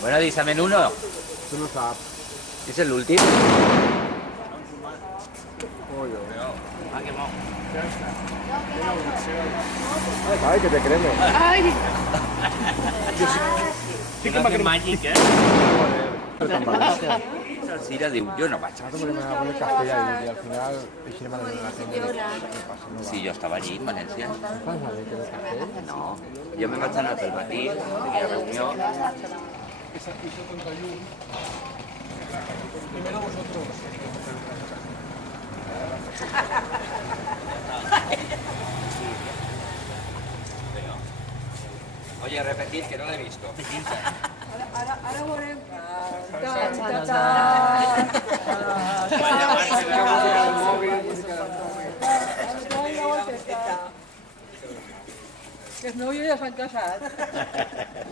Bueno, dísame uno. Tu no saps. És l'últim? Pollo. Ah, que bon. Ay, que te creme. Ai! Sí que m'ha màgic, eh? El Cira diu, jo no vaig. Nosaltres volem anar a veure Castella i al final eixirem a la tenda. Sí, jo estava allí, en València. No fas a dir que de Castell? No, jo me'n vaig anar pel matí, tenia reunió. Oye, repetir, que no l'he visto. Ara veurem. Que els nois ja s'han casat.